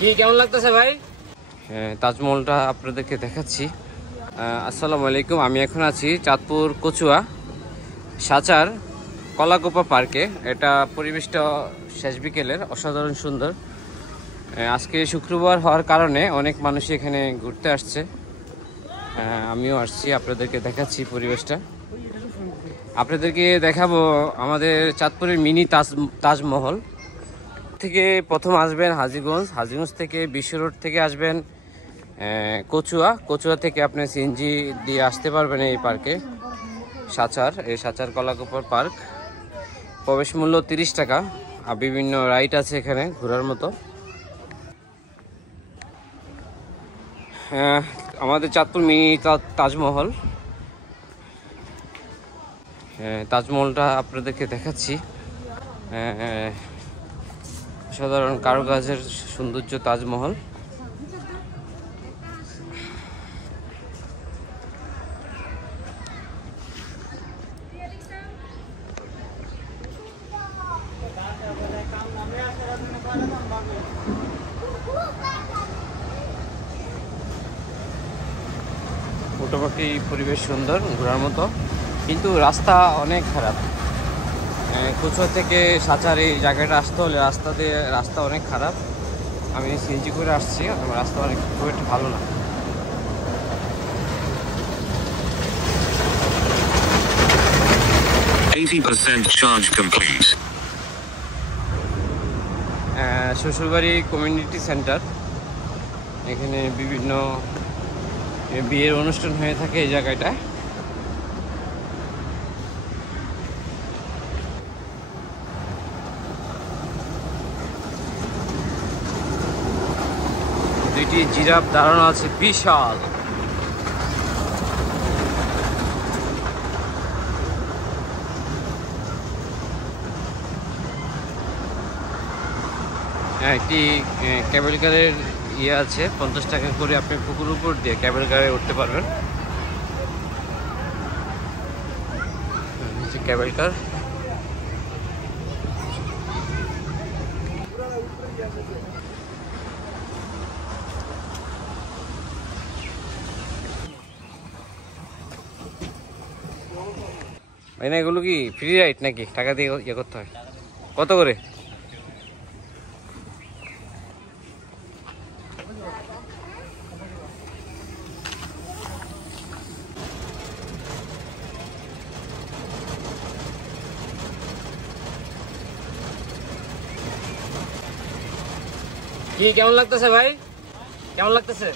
কি কেমন লাগতেছে ভাই? তাজমহলটা আপনাদেরকে দেখাচ্ছি। আসসালামু আলাইকুম। আমি এখন আছি চাঁদপুর কচুয়া সাচার কলাকোপা পার্কে। এটা পরিবেশটা শেষ বিকেলের অসাধারণ সুন্দর। আজকে শুক্রবার হওয়ার কারণে অনেক মানুষ এখানে ঘুরতে আসছে। আমিও আসছি, আপনাদেরকে দেখাচ্ছি পরিবেশটা। আপনাদেরকে দেখাবো আমাদের চাঁদপুরের মিনি তাজমহল থেকে। প্রথম আসবেন হাজীগঞ্জ থেকে বিশ্ব রোড থেকে আসবেন কচুয়া থেকে আপনি সিএনজি দিয়ে আসতে পারবেন এই পার্কে। এই সাচার কলাকোপার পার্ক। প্রবেশ মূল্য 30 টাকা। আর বিভিন্ন রাইড আছে এখানে ঘোরার মতো। আমাদের চাঁদপুর মিনি তাজমহলটা আপনাদেরকে দেখাচ্ছি। সাধারণ কারুকাজের সৌন্দর্য তাজমহল। মোটামুটি পরিবেশ সুন্দর ঘোরার মতো, কিন্তু রাস্তা অনেক খারাপ। কচুয়া থেকে সাচার এই জায়গাটা আসতে হলে রাস্তা অনেক খারাপ। আমি সিএনজি করে আসছি, আমার রাস্তা অনেক খুব একটা ভালো না। শ্বশুরবাড়ি কমিউনিটি সেন্টার। এখানে বিভিন্ন বিয়ের অনুষ্ঠান হয়ে থাকে এই জায়গাটায়। দুইটি জিরাফ দাঁড়ানো আছে, বিশাল। একটি কেবল কারের আছে, 50 টাকা করে আপনি পুকুর উপর দিয়ে কেবল কারে উঠতে পারবেন। কেবল কার। এগুলো কি ফ্রি রাইড নাকি টাকা দিয়ে ইয়ে করতে হয়? কত করে? কি কেমন লাগতেছে ভাই? কেমন লাগতেছে?